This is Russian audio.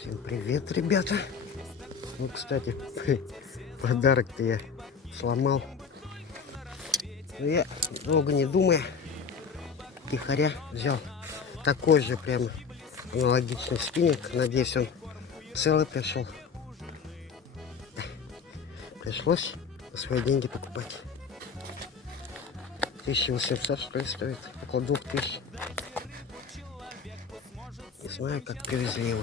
Всем привет, ребята. Ну, кстати, подарок-то я сломал. Но я, долго не думая, тихоря взял такой же прям аналогичный спиннинг. Надеюсь, он целый пришел. Пришлось на свои деньги покупать. 1800, что ли, стоит. Около 2000. Не знаю, как привезли его.